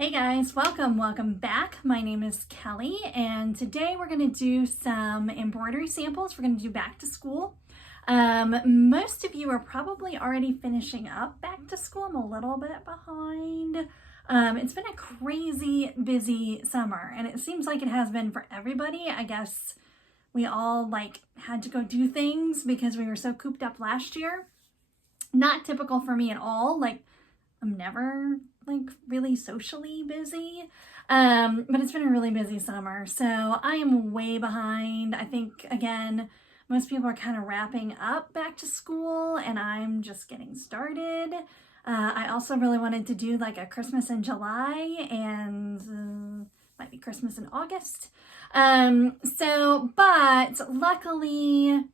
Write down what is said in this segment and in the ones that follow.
Hey guys, welcome back. My name is Kelly, and today we're going to do some embroidery samples. We're going to do back to school. Most of you are probably already finishing up back to school. I'm a little bit behind. It's been a crazy busy summer, and it seems like it has been for everybody. I guess we all had to go do things because we were so cooped up last year. Not typical for me at all. I'm never really socially busy, but it's been a really busy summer, so I am way behind. I think, again, most people are kind of wrapping up back to school, and I'm just getting started. I also really wanted to do a Christmas in July and might be Christmas in August. But luckily,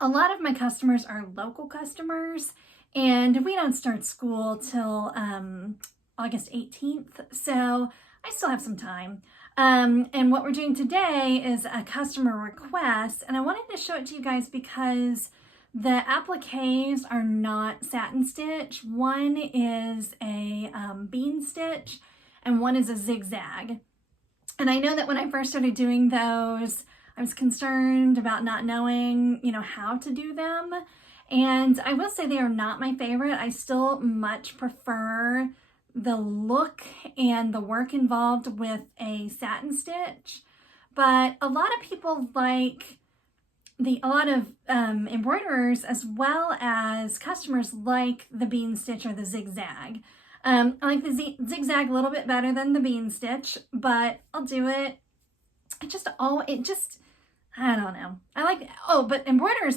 a lot of my customers are local customers, and we don't start school till August 18th, so I still have some time. And what we're doing today is a customer request, and I wanted to show it to you guys because the appliques are not satin stitch. One is a bean stitch, and one is a zigzag. And I know that when I first started doing those, I was concerned about not knowing, how to do them. And I will say they are not my favorite. I still much prefer the look and the work involved with a satin stitch. But a lot of people a lot of embroiderers as well as customers like the bean stitch or the zigzag. I like the zigzag a little bit better than the bean stitch, but I'll do it. I don't know. But embroiderers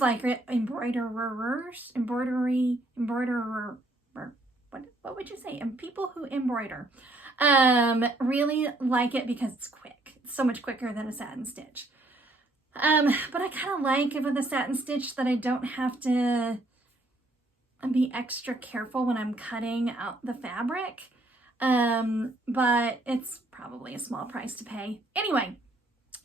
what would you say? And people who embroider, really like it because it's quick. It's so much quicker than a satin stitch. But I kind of like it with a satin stitch that I don't have to be extra careful when I'm cutting out the fabric. But it's probably a small price to pay. Anyway.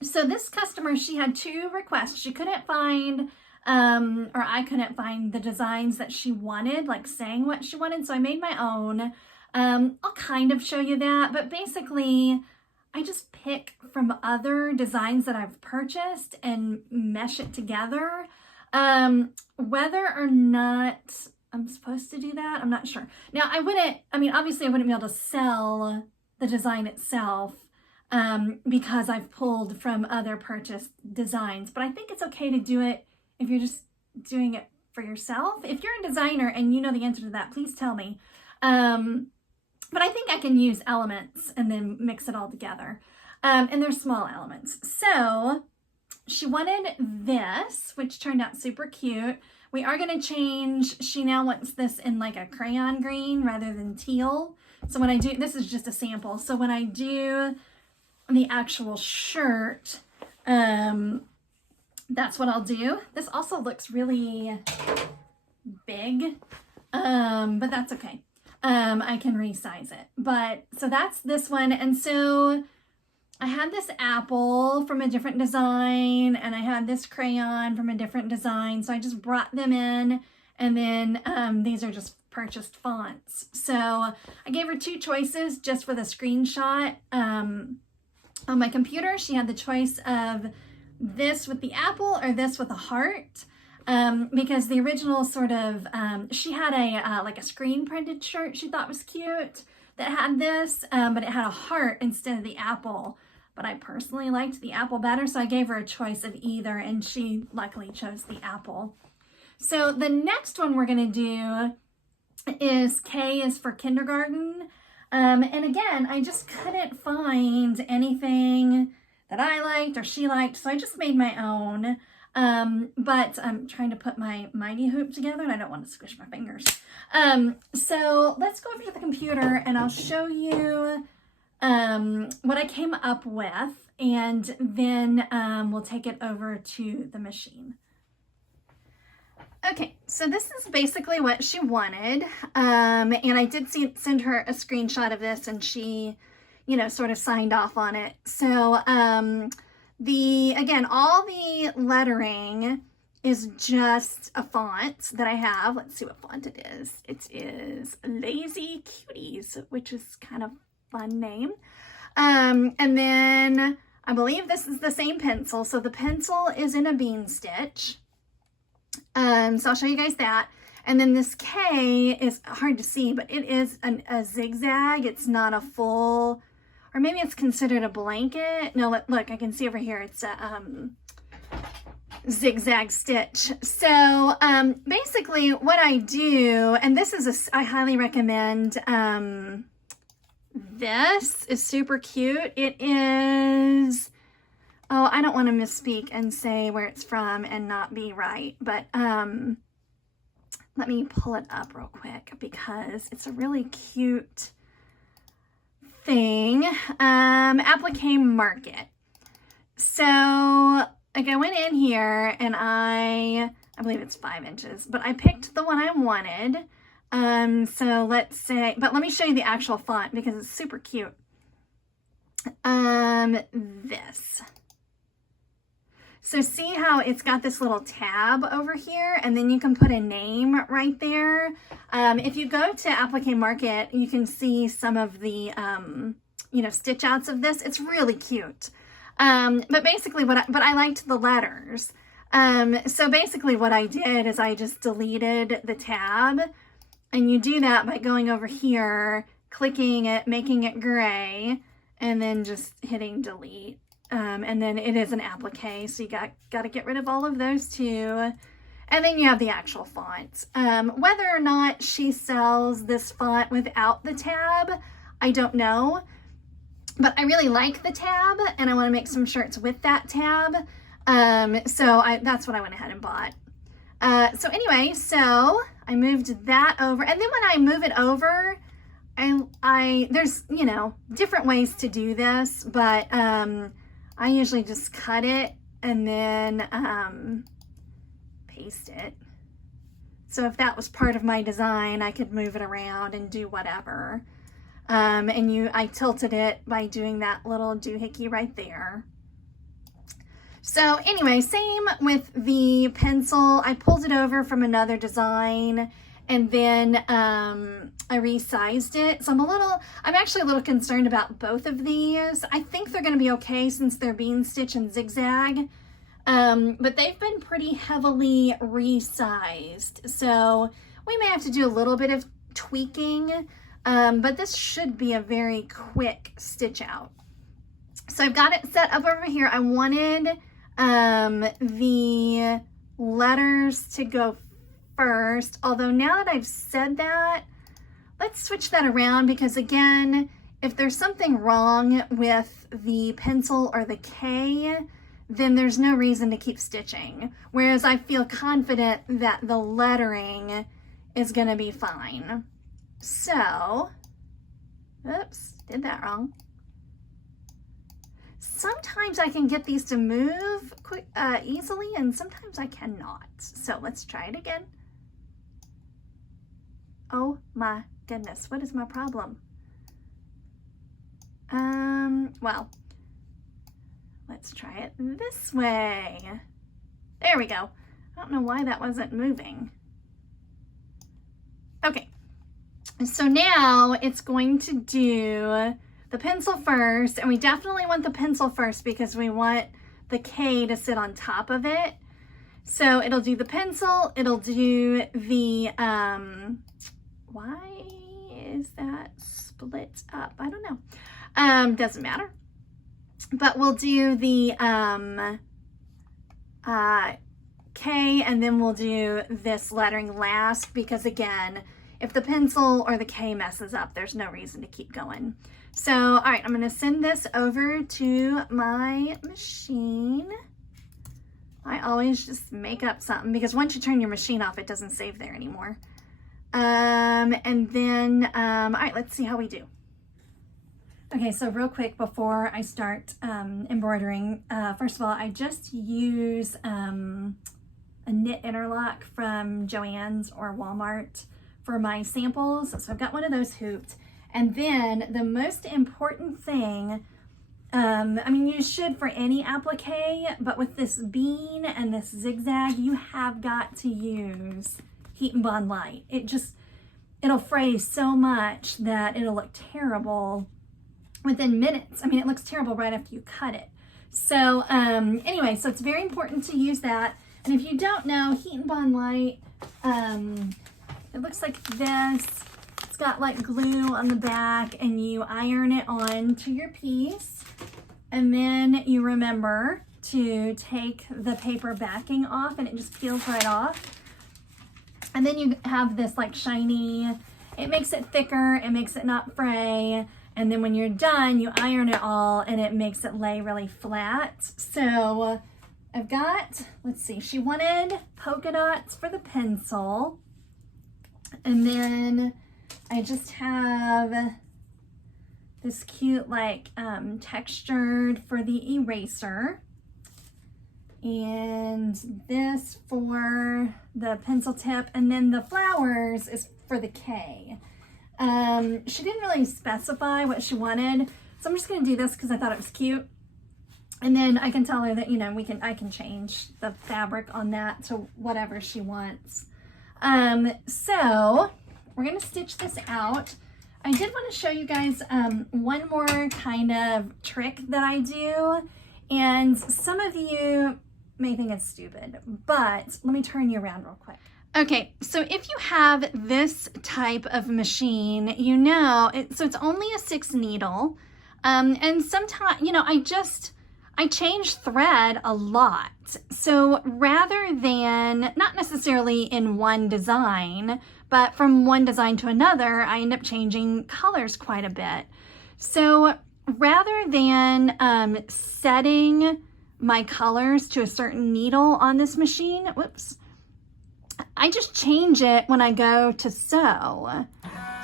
So this customer, she had two requests. She couldn't find, or I couldn't find the designs that she wanted, saying what she wanted. So I made my own. I'll kind of show you that, but basically I just pick from other designs that I've purchased and mesh it together. Whether or not I'm supposed to do that, I'm not sure. Now obviously I wouldn't be able to sell the design itself, because I've pulled from other purchased designs, but I think it's okay to do it if you're just doing it for yourself. If you're a designer and you know the answer to that, please tell me. But I think I can use elements and then mix it all together. And they're small elements. So she wanted this, which turned out super cute. We are going to change. She now wants this in a crayon green rather than teal. So when I do, this is just a sample. So when I do the actual shirt, that's what I'll do. This also looks really big, but that's okay. I can resize it. But so that's this one. And so I had this apple from a different design, and I had this crayon from a different design. So I just brought them in, and then these are just purchased fonts. So I gave her two choices just for the screenshot. On my computer, she had the choice of this with the apple or this with a heart, because the original she had a screen printed shirt she thought was cute that had this, but it had a heart instead of the apple. But I personally liked the apple better, so I gave her a choice of either, and she luckily chose the apple. So the next one we're going to do is K is for kindergarten. And again, I just couldn't find anything that I liked or she liked, so I just made my own. But I'm trying to put my mighty hoop together, and I don't want to squish my fingers. So let's go over to the computer, and I'll show you what I came up with, and then we'll take it over to the machine. Okay, so this is basically what she wanted, and I did send her a screenshot of this, and she, sort of signed off on it. So, again, all the lettering is just a font that I have. Let's see what font it is. It is Lazy Cuties, which is kind of fun name. And then I believe this is the same pencil. So the pencil is in a bean stitch. So I'll show you guys that. And then this K is hard to see, but it is a zigzag. It's not a full, or maybe it's considered a blanket. No, look, I can see over here. It's a zigzag stitch. So basically what I do, and this is I highly recommend, this is super cute. It is, oh, I don't want to misspeak and say where it's from and not be right, but let me pull it up real quick because it's a really cute thing. Applique Market. So like I went in here and I believe it's 5 inches, but I picked the one I wanted. So let's say, but let me show you the actual font because it's super cute. This. So see how it's got this little tab over here, and then you can put a name right there. If you go to Applique Market, you can see some of the, you know, stitch outs of this. It's really cute. But basically but I liked the letters. So basically what I did is I just deleted the tab, and you do that by going over here, clicking it, making it gray, and then just hitting delete. And then it is an applique, so you got to get rid of all of those too. And then you have the actual font. Whether or not she sells this font without the tab, I don't know. But I really like the tab, and I want to make some shirts with that tab. So that's what I went ahead and bought. So anyway, so I moved that over. And then when I move it over, there's, you know, different ways to do this, but I usually just cut it and then paste it. So if that was part of my design, I could move it around and do whatever. I tilted it by doing that little doohickey right there. So anyway, same with the pencil. I pulled it over from another design, and then I resized it. So I'm actually a little concerned about both of these. I think they're going to be okay since they're bean stitch and zigzag, but they've been pretty heavily resized. So we may have to do a little bit of tweaking, but this should be a very quick stitch out. So I've got it set up over here. I wanted the letters to go first, although now that I've said that, let's switch that around, because again, if there's something wrong with the pencil or the K, then there's no reason to keep stitching. Whereas I feel confident that the lettering is going to be fine. So, oops, did that wrong. Sometimes I can get these to move easily, and sometimes I cannot. So let's try it again. Oh my goodness, what is my problem? Well, let's try it this way. There we go. I don't know why that wasn't moving. Okay, so now it's going to do the pencil first, and we definitely want the pencil first because we want the K to sit on top of it. So it'll do the pencil, it'll do the, why is that split up? I don't know. Doesn't matter. But we'll do the K, and then we'll do this lettering last, because again, if the pencil or the K messes up, there's no reason to keep going. So, all right, I'm going to send this over to my machine. I always just make up something, because once you turn your machine off, it doesn't save there anymore. And then, all right, let's see how we do. Okay, so real quick before I start embroidering, first of all, I just use a knit interlock from Joann's or Walmart for my samples. So I've got one of those hooped. And then the most important thing, I mean, you should for any applique, but with this bean and this zigzag, you have got to use Heat and Bond Light. It'll fray so much that it'll look terrible within minutes. I mean, it looks terrible right after you cut it. So anyway, so it's very important to use that. And if you don't know, Heat and Bond Light, it looks like this. It's got like glue on the back, and you iron it on to your piece. And then you remember to take the paper backing off, and it just peels right off. And then you have this like shiny, it makes it thicker, it makes it not fray. And then when you're done, you iron it all and it makes it lay really flat. So I've got, let's see, she wanted polka dots for the pencil. And then I just have this cute like textured for the eraser. And this for the pencil tip. And then the flowers is for the K. She didn't really specify what she wanted, so I'm just going to do this because I thought it was cute. And then I can tell her that, you know, I can change the fabric on that to whatever she wants. So we're going to stitch this out. I did want to show you guys one more kind of trick that I do, and some of you may think it's stupid, but let me turn you around real quick. Okay, so if you have this type of machine, you know, so it's only a 6 needle, and sometimes, you know, I change thread a lot. So rather than, not necessarily in one design, but from one design to another, I end up changing colors quite a bit. So rather than setting my colors to a certain needle on this machine, whoops, I just change it when I go to sew.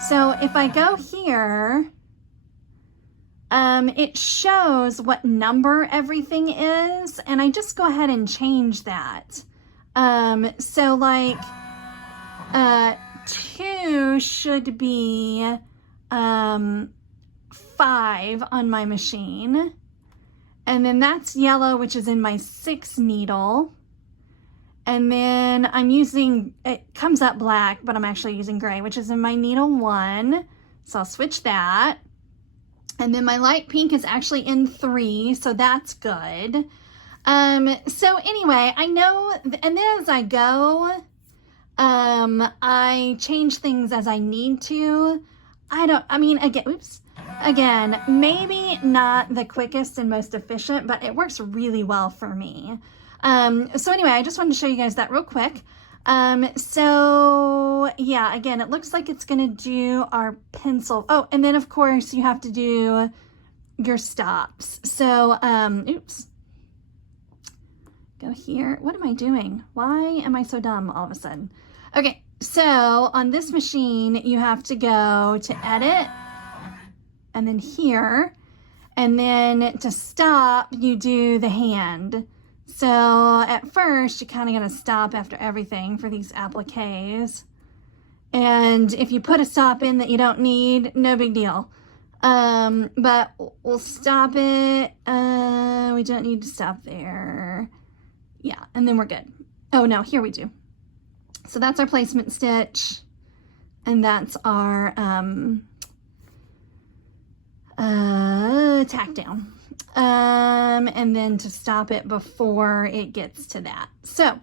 So if I go here, it shows what number everything is, and I just go ahead and change that. So like 2 should be 5 on my machine, and then that's yellow, which is in my 6 needle. And then I'm using, it comes up black, but I'm actually using gray, which is in my needle 1. So I'll switch that. And then my light pink is actually in 3, so that's good. So anyway, I know, and then as I go, I change things as I need to. Again, maybe not the quickest and most efficient, but it works really well for me. So anyway, I just wanted to show you guys that real quick. So yeah, again, it looks like it's gonna do our pencil. Oh, and then of course you have to do your stops. So, oops, go here. What am I doing? Why am I so dumb all of a sudden? Okay, so on this machine, you have to go to edit and then here, and then to stop, you do the hand. So at first, you kind of got to stop after everything for these appliques. And if you put a stop in that you don't need, no big deal. But we'll stop it. We don't need to stop there. Yeah, and then we're good. Oh no, here we do. So that's our placement stitch. And that's our tack down. And then to stop it before it gets to that. So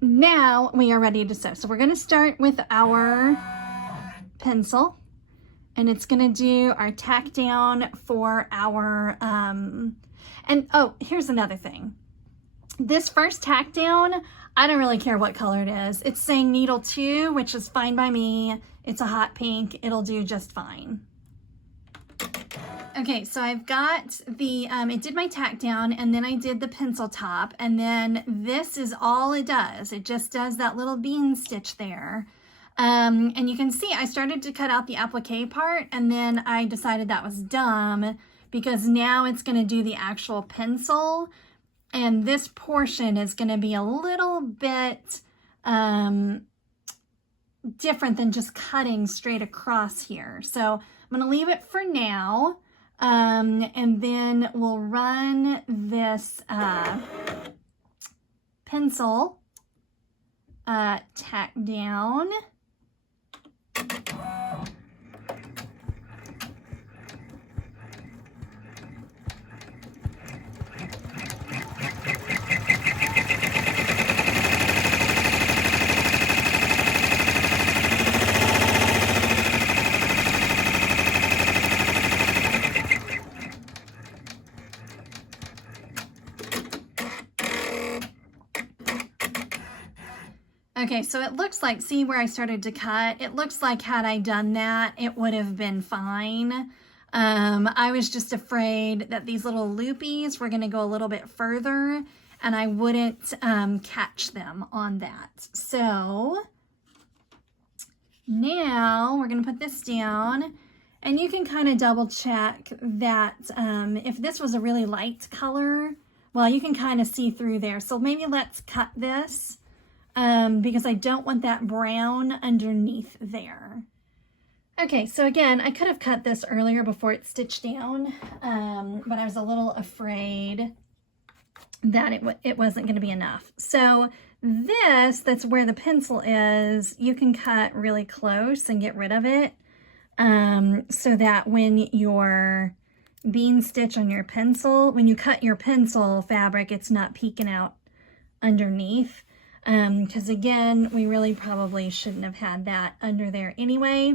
now we are ready to sew. So we're going to start with our pencil, and it's going to do our tack down for our, and oh, here's another thing. This first tack down, I don't really care what color it is. It's saying needle 2, which is fine by me. It's a hot pink. It'll do just fine. Okay, so I've got the, it did my tack down, and then I did the pencil top, and then this is all it does. It just does that little bean stitch there. And you can see I started to cut out the applique part, and then I decided that was dumb because now it's going to do the actual pencil, and this portion is going to be a little bit different than just cutting straight across here. So I'm going to leave it for now. And then we'll run this pencil tack down. Okay, so it looks like, see where I started to cut? It looks like had I done that, it would have been fine. I was just afraid that these little loopies were going to go a little bit further and I wouldn't catch them on that. So now we're going to put this down, and you can kind of double check that if this was a really light color, well, you can kind of see through there. So maybe let's cut this because I don't want that brown underneath there. Okay, so again, I could have cut this earlier before it stitched down, but I was a little afraid that it wasn't going to be enough. So that's where the pencil is, you can cut really close and get rid of it so that when your bean stitch on your pencil, when you cut your pencil fabric, it's not peeking out underneath. Because again, we really probably shouldn't have had that under there anyway.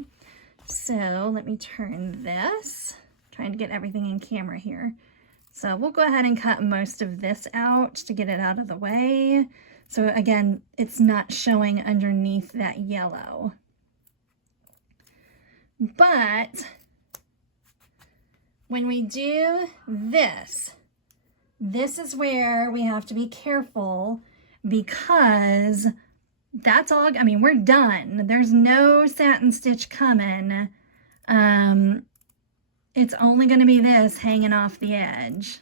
So let me turn this, trying to get everything in camera here. So we'll go ahead and cut most of this out to get it out of the way. So again, it's not showing underneath that yellow. But when we do this is where we have to be careful, because that's all, I mean, we're done. There's no satin stitch coming. It's only going to be this hanging off the edge.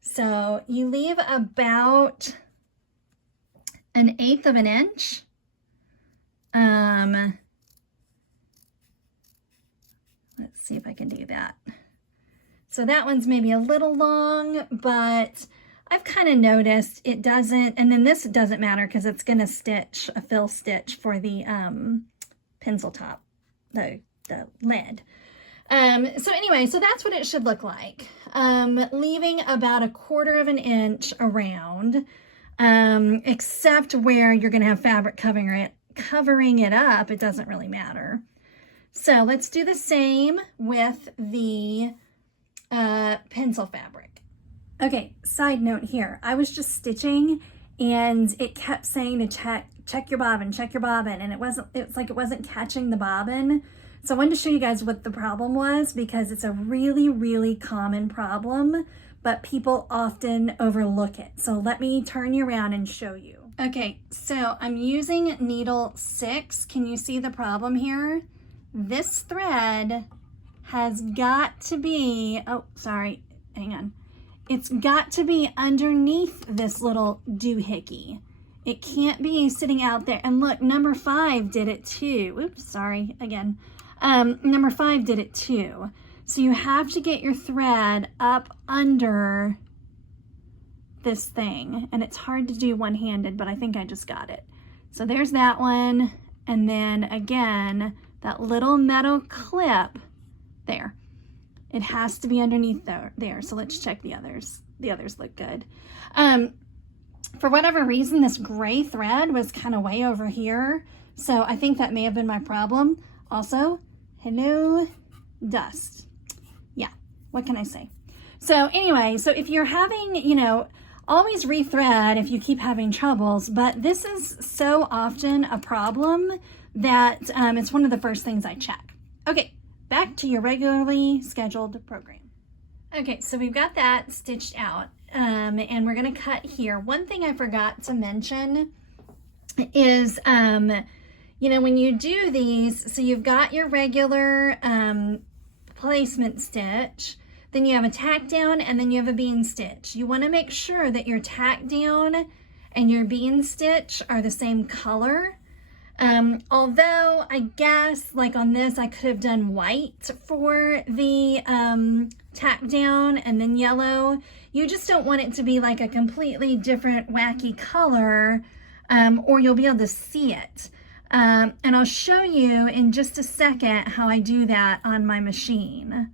So you leave about 1/8 of an inch. Let's see if I can do that. So that one's maybe a little long, but I've kind of noticed it doesn't, and then this doesn't matter because it's going to stitch a fill stitch for the pencil top, the lid. So anyway, so that's what it should look like. Leaving about 1/4 of an inch around, except where you're going to have fabric covering it up, it doesn't really matter. So let's do the same with the pencil fabric. Okay, side note here. I was just stitching and it kept saying to check your bobbin, and it's like it wasn't catching the bobbin. So I wanted to show you guys what the problem was, because it's a really, really common problem, but people often overlook it. So let me turn you around and show you. Okay, so I'm using needle 6. Can you see the problem here? This thread has got to be, oh, sorry, hang on. It's got to be underneath this little doohickey. It can't be sitting out there. And look, number 5 did it too. Oops, sorry, again. Number 5 did it too. So you have to get your thread up under this thing. And it's hard to do one-handed, but I think I just got it. So there's that one. And then again, that little metal clip there. It has to be underneath there. So let's check the others. The others look good. For whatever reason, this gray thread was kind of way over here. So I think that may have been my problem. Also, hello, dust. Yeah, what can I say? So anyway, so if you're having, always rethread if you keep having troubles, but this is so often a problem that it's one of the first things I check. Okay, back to your regularly scheduled program. Okay, so we've got that stitched out, and we're gonna cut here. One thing I forgot to mention is, when you do these, so you've got your regular placement stitch, then you have a tack down, and then you have a bean stitch. You wanna make sure that your tack down and your bean stitch are the same color. Although I guess like on this, I could have done white for the tack down and then yellow. You just don't want it to be like a completely different wacky color, or you'll be able to see it. And I'll show you in just a second how I do that on my machine.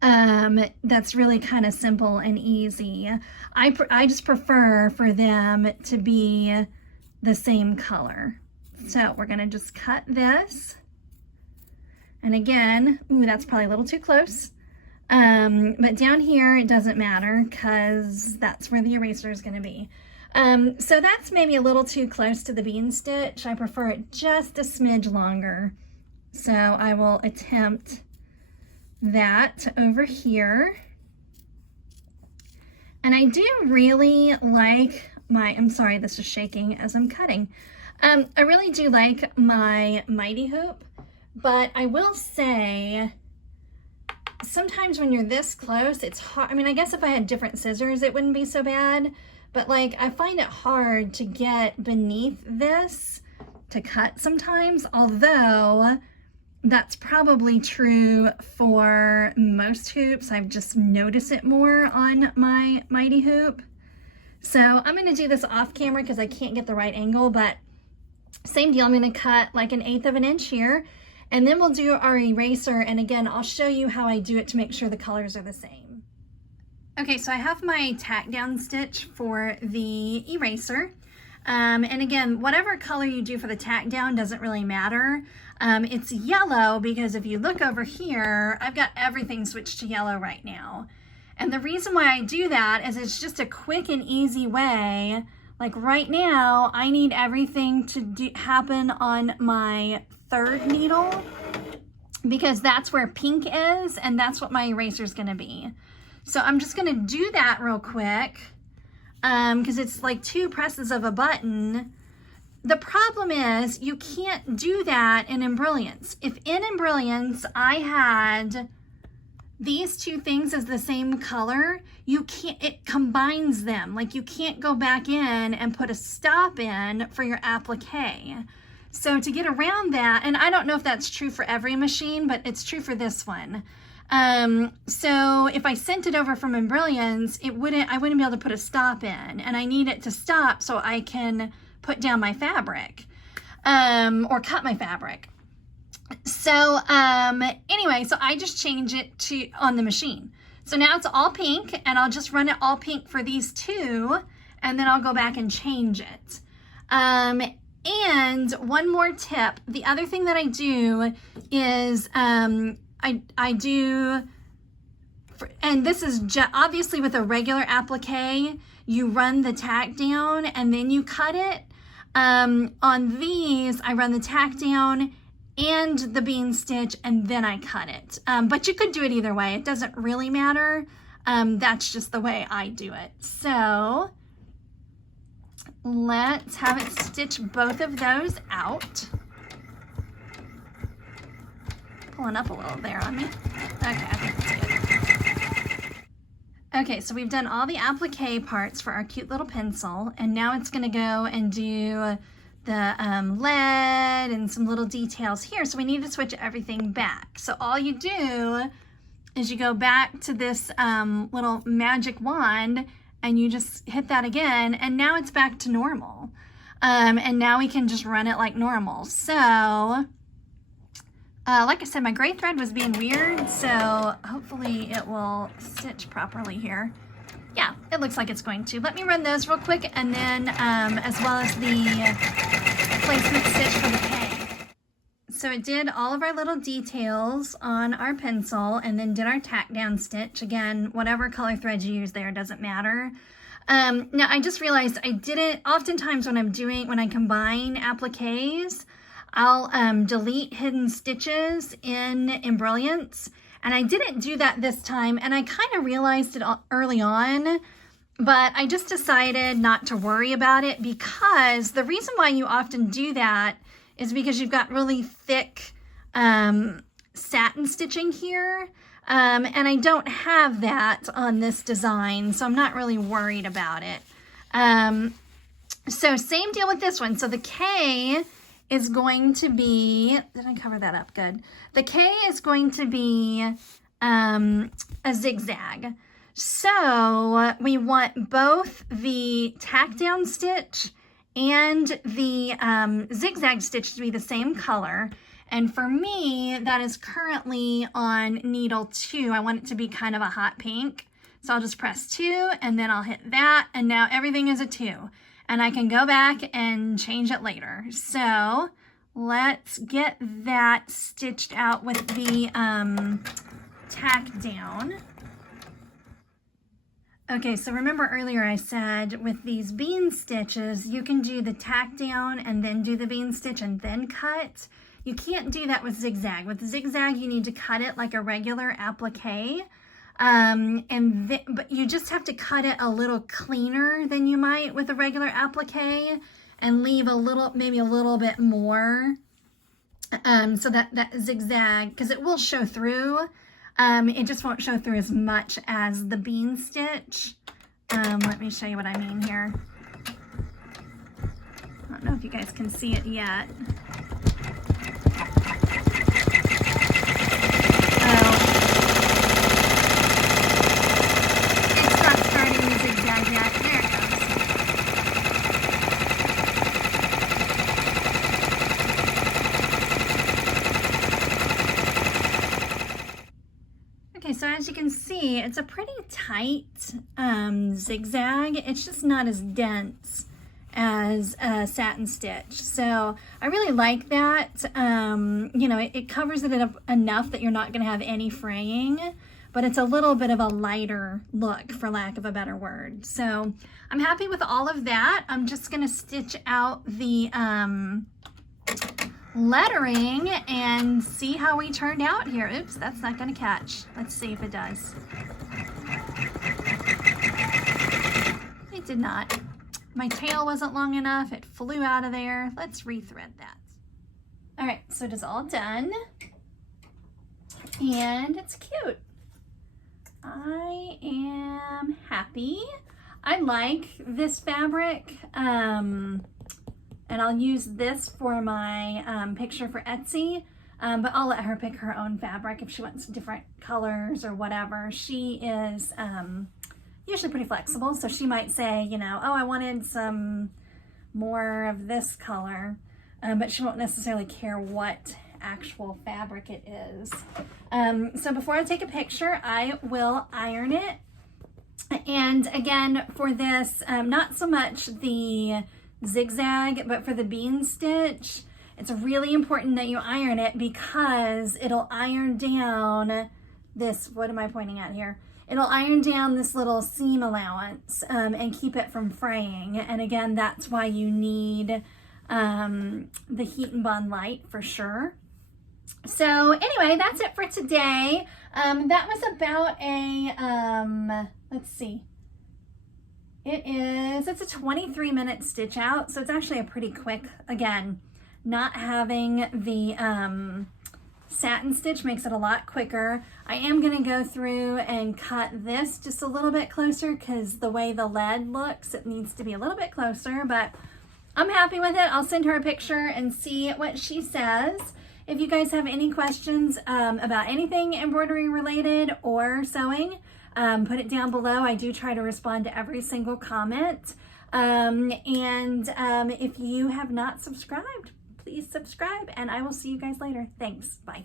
That's really kind of simple and easy. I just prefer for them to be the same color. So we're gonna just cut this. And again, ooh, that's probably a little too close. But down here, it doesn't matter because that's where the eraser is gonna be. So that's maybe a little too close to the bean stitch. I prefer it just a smidge longer. So I will attempt that over here. And I do really like I'm sorry, this is shaking as I'm cutting. I really do like my mighty hoop, but I will say sometimes when you're this close, it's hard. I mean, I guess if I had different scissors, it wouldn't be so bad, but like I find it hard to get beneath this to cut sometimes, although that's probably true for most hoops. I've just noticed it more on my mighty hoop. So I'm going to do this off camera because I can't get the right angle, but same deal. I'm going to cut like 1/8 of an inch here, and then we'll do our eraser. And again, I'll show you how I do it to make sure the colors are the same. Okay, so I have my tack down stitch for the eraser. And again, whatever color you do for the tack down doesn't really matter. It's yellow because if you look over here, I've got everything switched to yellow right now. And the reason why I do that is it's just a quick and easy way. Like right now, I need everything to happen on my 3rd needle because that's where pink is and that's what my eraser is gonna be. So I'm just gonna do that real quick because it's like 2 presses of a button. The problem is you can't do that in Embrilliance. If in Embrilliance I had these 2 things as the same color, you can't, it combines them. Like you can't go back in and put a stop in for your applique. So to get around that, and I don't know if that's true for every machine, but it's true for this one. So if I sent it over from Embrilliance, I wouldn't be able to put a stop in, and I need it to stop so I can put down my fabric, or cut my fabric. So anyway, so I just change it to on the machine. So now it's all pink, and I'll just run it all pink for these 2, and then I'll go back and change it. And one more tip, the other thing that I do is I do, and this is obviously with a regular applique, you run the tack down and then you cut it. On these, I run the tack down and the bean stitch and then I cut it. But you could do it either way. It doesn't really matter. That's just the way I do it. So let's have it stitch both of those out. Pulling up a little there on me. Okay, I think that's good. Okay, so we've done all the applique parts for our cute little pencil, and now it's gonna go and do the lead and some little details here. So we need to switch everything back. So all you do is you go back to this little magic wand and you just hit that again, and now it's back to normal. And now we can just run it like normal. So like I said, my gray thread was being weird, so hopefully it will stitch properly here. Yeah, it looks like it's going to. Let me run those real quick, and then as well as the placement stitch for the K. So it did all of our little details on our pencil, and then did our tack down stitch. Again, whatever color thread you use there, doesn't matter. Now I just realized I didn't, oftentimes when I combine appliques, I'll delete hidden stitches in Embrilliance, and I didn't do that this time, and I kind of realized it early on, but I just decided not to worry about it, because the reason why you often do that is because you've got really thick satin stitching here, and I don't have that on this design, so I'm not really worried about it. So same deal with this one. So the K is going to be, did I cover that up good? The K is going to be a zigzag. So we want both the tack down stitch and the zigzag stitch to be the same color. And for me, that is currently on needle 2. I want it to be kind of a hot pink. So I'll just press 2 and then I'll hit that, and now everything is a 2. And I can go back and change it later. So let's get that stitched out with the tack down. Okay, so remember earlier I said with these bean stitches, you can do the tack down and then do the bean stitch and then cut. You can't do that with zigzag. With zigzag, you need to cut it like a regular applique. But you just have to cut it a little cleaner than you might with a regular applique and leave a little, maybe a little bit more. So that zigzag, because it will show through. It just won't show through as much as the bean stitch. Let me show you what I mean here. I don't know if you guys can see it yet. It's not starting to zigzag yet. There it goes. Okay, so as you can see, it's a pretty tight zigzag. It's just not as dense as a satin stitch. So I really like that. You know, it covers it up enough that you're not going to have any fraying, but it's a little bit of a lighter look, for lack of a better word. So I'm happy with all of that. I'm just going to stitch out the lettering and see how we turned out here. Oops, that's not going to catch. Let's see if it does. It did not. My tail wasn't long enough. It flew out of there. Let's rethread that. All right, so it is all done. And it's cute. I am happy. I like this fabric. And I'll use this for my picture for Etsy. But I'll let her pick her own fabric if she wants different colors or whatever. She is usually pretty flexible, so she might say, you know, oh, I wanted some more of this color, but she won't necessarily care what actual fabric it is. So before I take a picture, I will iron it. And again, for this, not so much the zigzag, but for the bean stitch, it's really important that you iron it because it'll iron down this, what am I pointing at here? It'll iron down this little seam allowance and keep it from fraying. And again, that's why you need the Heat and Bond light for sure. So anyway, that's it for today. That was about a, let's see. It's a 23-minute stitch out. So it's actually a pretty quick, again, not having the satin stitch makes it a lot quicker. I am going to go through and cut this just a little bit closer because the way the lead looks, it needs to be a little bit closer, but I'm happy with it. I'll send her a picture and see what she says. If you guys have any questions about anything embroidery related or sewing, put it down below. I do try to respond to every single comment. If you have not subscribed, please subscribe, and I will see you guys later. Thanks. Bye.